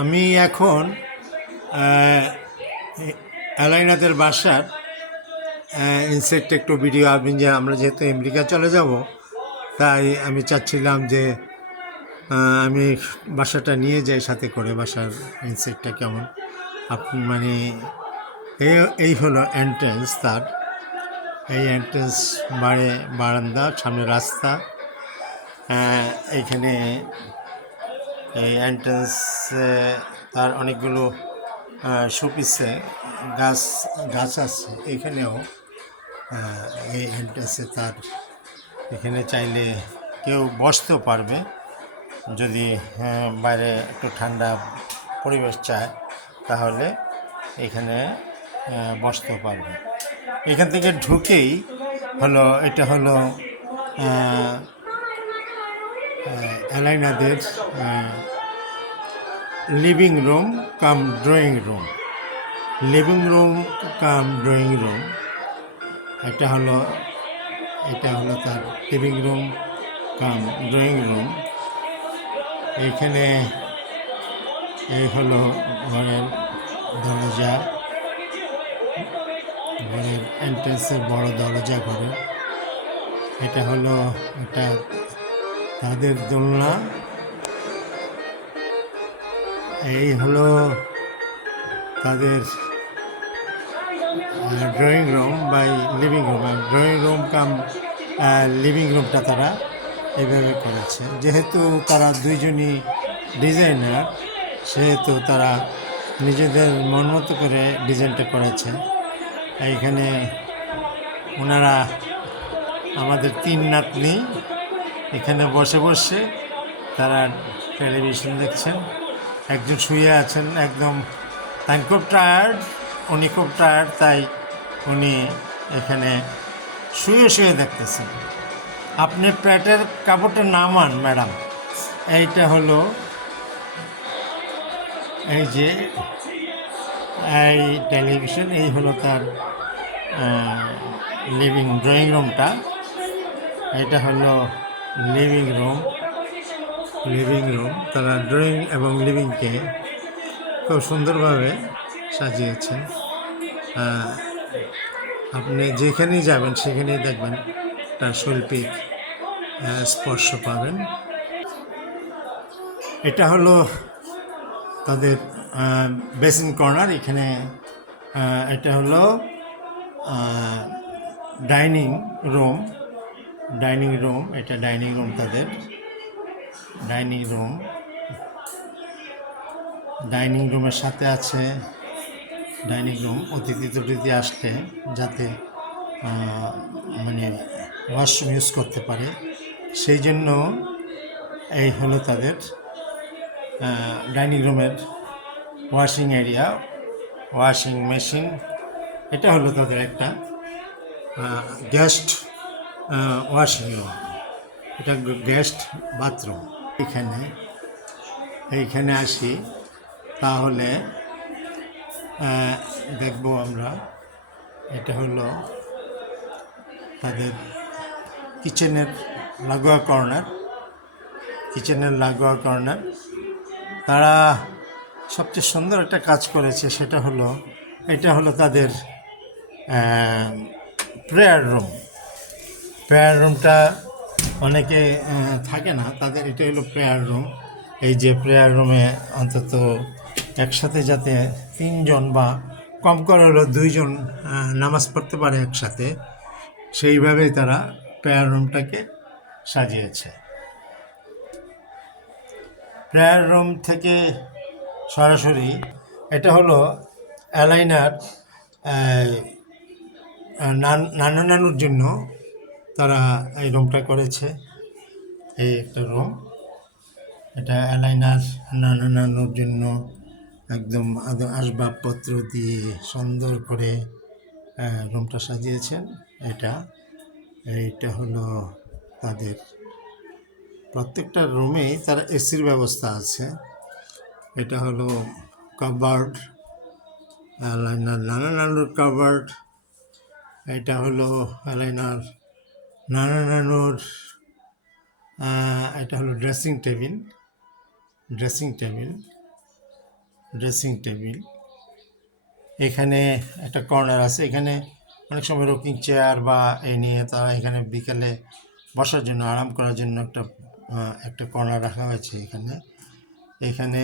আমি এখন অ্যালাইনাদের বাসার ইনসেক্ট একটু ভিডিও যে আমরা যেহেতু আমেরিকা চলে যাব, তাই আমি চাচ্ছিলাম যে আমি বাসাটা নিয়ে যাই সাথে করে, বাসার ইনসেক্টটা কেমন। আপনি মানে এই হলো এন্ট্রেন্স তার, এই এন্ট্রেন্স বারান্দা, সামনে রাস্তা। এইখানে এই এন্ট্রেন্স তার অনেকগুলো শোপিসে গাছ গাছ আছে এখানেও। এই এন্ট্রেন্সে তার এখানে চাইলে কেউ বসতেও পারবে, যদি বাইরে একটু ঠান্ডা পরিবেশ চায় তাহলে এখানে বসতেও পারবে। এখান থেকে ঢুকেই হলো, এটা হলো অ্যালাইনাদের living room cum drawing room. Living room cum drawing room, এটা হলো তার living room cum drawing room. এইখানে এই হলো ঘরের দরজা, ঘরের এন্ট্রেন্সের বড় দরজা ঘরের। এটা হলো তাদের দোলনা। এই হলো তাদের drawing room by living room. Drawing room cum living রুমটা তারা এইভাবে করেছে। যেহেতু তারা দুইজনই ডিজাইনার, সেহেতু তারা নিজেদের মন মতো করে ডিজাইনটা করেছে। এইখানে ওনারা আমাদের তিন নাতনি এখানে বসে বসে তারা টেলিভিশন দেখছেন। একজন শুয়ে আছেন, একদম তাই খুব টায়ার্ড, উনি খুব টায়ার্ড, তাই উনি এখানে শুয়ে শুয়ে দেখতেছেন। আপনি পেটের কাপড়টা নামান ম্যাডাম। এইটা হলো এই যে এই টেলিভিশন, এই হলো তার ড্রয়িং রুমটা। এটা হলো লিভিং রুম। তারা ড্রয়িং এবং লিভিংকে খুব সুন্দরভাবে সাজিয়েছেন। আপনি যেখানেই যাবেন সেখানেই দেখবেন তার শৈল্পিক স্পর্শ পাবেন। এটা হলো তাদের বেসিন কর্নার। এখানে এটা হলো ডাইনিং রুম। এটা ডাইনিং রুম, তাদের ডাইনিং রুমের সাথে আছে ডাইনিং রুম। অতিথি আসলে যাতে মানে ওয়াশরুম ইউজ করতে পারে, সেই জন্য এই হলো তাদের ডাইনিং রুমের ওয়াশিং এরিয়া, ওয়াশিং মেশিন। এটা হলো তাদের একটা গেস্ট ওয়াশিং রুম, এটা গেস্ট বাথরুম। এইখানে আসি তাহলে দেখব আমরা, এটা হলো তাদের কিচেনের লাগোয়া কর্নার। তারা সবচেয়ে সুন্দর একটা কাজ করেছে, সেটা হলো এটা হলো তাদের প্রেয়ার রুমটা অনেকে থাকে না, তাদের এটা হলো প্রেয়ার রুম। এই যে প্রেয়ার রুমে অন্তত একসাথে যাতে 3 জন বা কম করে হলো 2 জন নামাজ পড়তে পারে একসাথে, সেইভাবেই তারা প্রেয়ার রুমটাকে সাজিয়েছে। প্রেয়ার রুম থেকে সরাসরি এটা হলো অ্যালাইনার নানুর জন্য তারা এই রুমটা করেছে। এই একটা রুম, এটা অ্যালাইনার নানুর জন্য একদম আসবাবপত্র দিয়ে সুন্দর করে রুমটা সাজিয়েছেন। এইটা হলো তাদের প্রত্যেকটা রুমেই তারা এসির ব্যবস্থা আছে। এটা হলো কাবার্ড, অ্যালাইনার নানুর কাবার্ড। এটা হলো অ্যালাইনার নানুর এটা হলো ড্রেসিং টেবিল। ড্রেসিং টেবিল, এখানে একটা কর্নার আছে, এখানে অনেক সময় রকিং চেয়ার বা এই নিয়ে তারা এখানে বিকেলে বসার জন্য আরাম করার জন্য একটা কর্নার রাখা হয়েছে। এখানে এখানে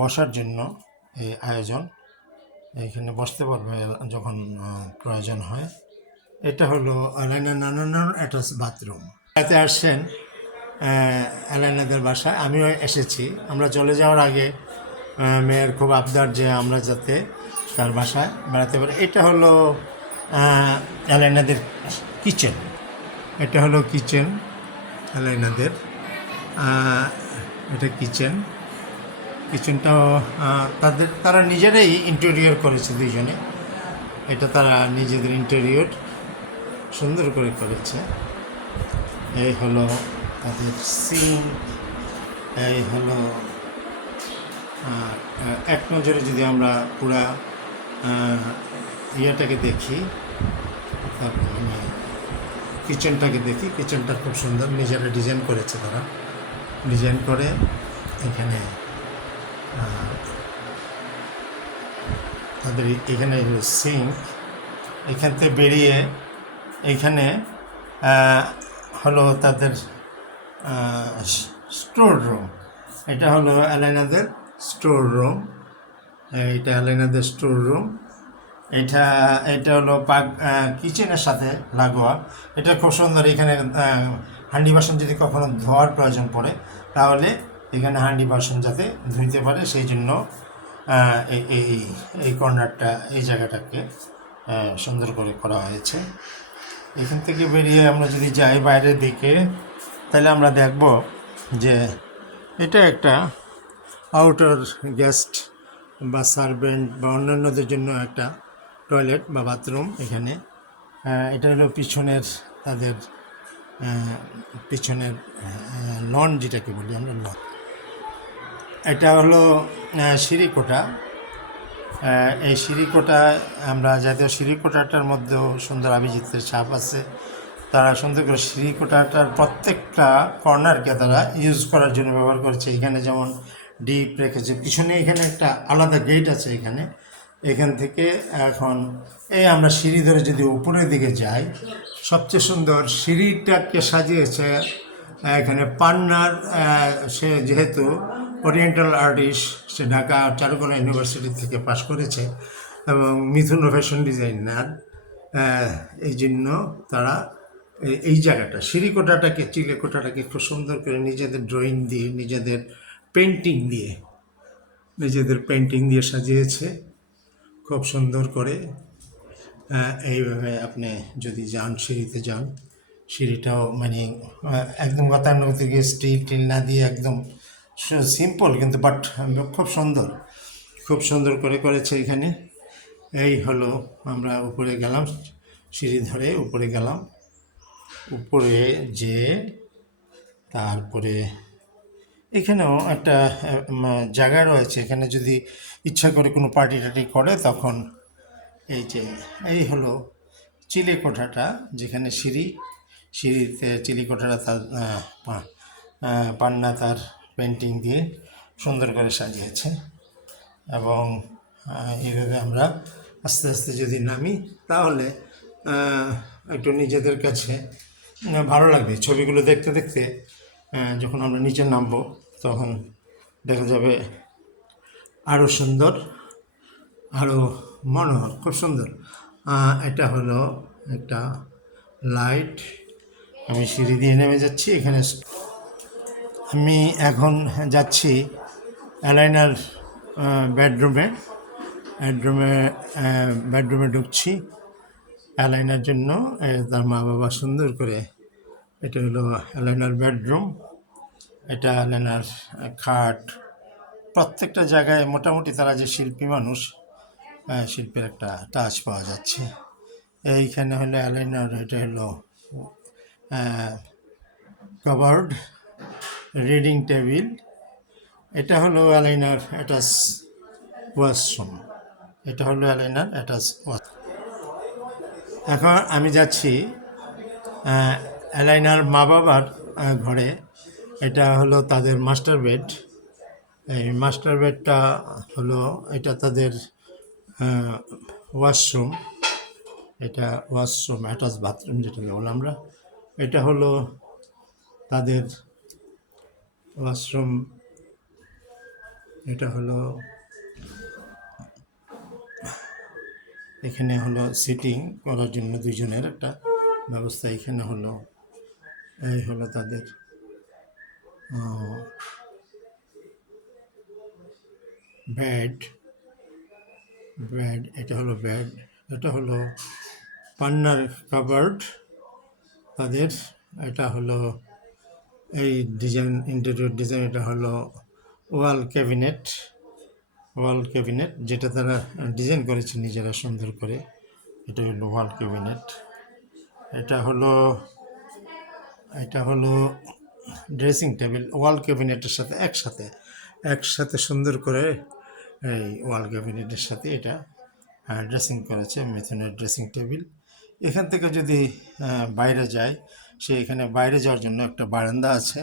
বসার জন্য এই আয়োজন, এখানে বসতে পারবে যখন প্রয়োজন হয়। এটা হলো আলাইনা নানানোর অ্যাটাচ বাথরুম। এতে আসছেন আলাইনাদের বাসায়, আমিও এসেছি। আমরা চলে যাওয়ার আগে মেয়ের খুব আবদার যে আমরা যাতে তার বাসায় বেড়াতে পারি। এটা হলো আলাইনাদের কিচেন, এটা হলো কিচেন আলাইনাদের, এটা কিচেনটাও তারা নিজেরাই ইন্টেরিয়র করেছে দুইজনে। এটা তারা নিজেদের ইন্টেরিয়র সুন্দর করে করেছে। এই হলো তাদের সিঙ্ক, এই হলো এক নজরে যদি আমরা পুরা ইয়েটাকে দেখি, মানে কিচেনটাকে দেখি, কিচেনটা খুব সুন্দর নিজেরা ডিজাইন করেছে। তারা ডিজাইন করে এখানে তাদের এখানে সিঙ্ক, এখান থেকে বেরিয়ে এইখানে হলো তাদের স্টোর রুম। এটা হলো আলাইনাদের স্টোর রুম, এটা আলাইনাদের স্টোর রুম। এটা হলো কিচেনের সাথে লাগোয়া। এটা খুব সুন্দর। এখানে হাঁডি বাসন যদি কখনো ধোয়ার প্রয়োজন পড়ে তাহলে এখানে হাঁডি বাসন যাতে ধুইতে পারে সেই জন্য এই কর্নারটা, এই জায়গাটাকে সুন্দর করে করা হয়েছে। এখান থেকে বেরিয়ে আমরা যদি যাই বাইরের দিকে তাহলে আমরা দেখব যে এটা একটা আউটার গেস্ট বা সার্ভেন্ট বা অন্যান্যদের জন্য একটা টয়লেট বা বাথরুম। এখানে এটা হলো পিছনের তাদের পিছনের লন, যেটাকে বলি আমরা লন। এটা হলো সিঁড়িকোটা। এই সিঁড়িকোটা আমরা জাতীয় সিঁড়িকোটাটার মধ্যেও সুন্দর অভিজিতের ছাপ আছে। তারা সুন্দর করে সিঁড়িকোটাটার প্রত্যেকটা কর্নারকে তারা ইউজ করার জন্য ব্যবহার করেছে। এখানে যেমন ডিপ রেখেছে, পিছনে এখানে একটা আলাদা গেট আছে। এখান থেকে এখন আমরা সিঁড়ি ধরে যদি উপরের দিকে যাই, সবচেয়ে সুন্দর সিঁড়িটাকে সাজিয়েছে এখানে পান্নার। সে যেহেতু ওরিয়েন্টাল আর্টিস্ট, সে ঢাকা চারুকলা ইউনিভার্সিটি থেকে পাশ করেছে এবং মিথুন ফ্যাশন ডিজাইনার, এই জন্য তারা এই জায়গাটা সিঁড়িকোটাটাকে, চিলেকোটাটাকে খুব সুন্দর করে নিজেদের ড্রয়িং দিয়ে, নিজেদের পেন্টিং দিয়ে সাজিয়েছে খুব সুন্দর করে। এইভাবে আপনি যদি যান, সিঁড়িতে যান, সিঁড়িটাও মানে একদম গতানুগতিক স্টিল টিল না দিয়ে একদম সিম্পল, কিন্তু বাট খুব সুন্দর করে করেছে এখানে। এই হলো আমরা উপরে গেলাম, সিঁড়ি ধরে উপরে গেলাম, উপরে যে তারপরে এখানেও একটা জায়গা রয়েছে। এখানে যদি ইচ্ছা করে কোনো পার্টি টার্টি করে তখন এই হলো চিলেকোঠাটা, যেখানে সিঁড়িতে চিলেকোঠাটা তার পান্না তার পেন্টিং দিয়ে সুন্দর করে সাজিয়েছে। এবং এইভাবে আমরা আস্তে আস্তে যদি নামি তাহলে একটু নিজেদের কাছে ভালো লাগবে। ছবিগুলো দেখতে দেখতে যখন আমরা নিচে নামবো তখন দেখা যাবে আরও সুন্দর, আরও মনোহর, খুব সুন্দর। এটা হলো একটা লাইট। আমি সিঁড়ি দিয়ে নেমে যাচ্ছি। এখানে আমি এখন যাচ্ছি আলাইনার বেডরুমে ঢুকছি আলাইনার জন্য। তার মা বাবা সুন্দর করে, এটা হলো আলাইনার বেডরুম, এটা আলাইনার খাট। প্রত্যেকটা জায়গায় মোটামুটি তারা যে শিল্পী মানুষ, শিল্পের একটা টাচ পাওয়া যাচ্ছে। এইখানে হলো আলাইনার, এটা হলো কাভার্ড রিডিং টেবিল। এটা হলো আলাইনার অ্যাটাচ ওয়াশরুম। এখন আমি যাচ্ছি আলাইনার মা বাবার ঘরে। এটা হলো তাদের মাস্টার বেড। এই মাস্টার বেডটা হলো, এটা তাদের ওয়াশরুম, এটা ওয়াশরুম অ্যাটাচ বাথরুম যেটাকে বলি আমরা। এটা হলো তাদের ওয়াশরুম, এটা হলো, এখানে হলো সিটিং করার জন্য দুইজনের একটা ব্যবস্থা। এখানে হলো, এই হলো তাদের বেড, এটা হলো বেড, এটা হলো পান্নার কাবার্ড তাদের, এটা হলো এই ডিজাইন, ইন্টেরিয়র ডিজাইন, এটা হলো ওয়াল ক্যাবিনেট, যেটা তারা ডিজাইন করেছে নিজেরা সুন্দর করে। এটা হলো ওয়াল ক্যাবিনেট। এটা হলো, এটা হলো ড্রেসিং টেবিল, ওয়াল ক্যাবিনেটের সাথে একসাথে সুন্দর করে এই ওয়াল ক্যাবিনেটের সাথে এটা ড্রেসিং করেছে, মিথুনের ড্রেসিং টেবিল। এখান থেকে যদি বাইরে যায়, সে এখানে বাইরে যাওয়ার জন্য একটা বারান্দা আছে।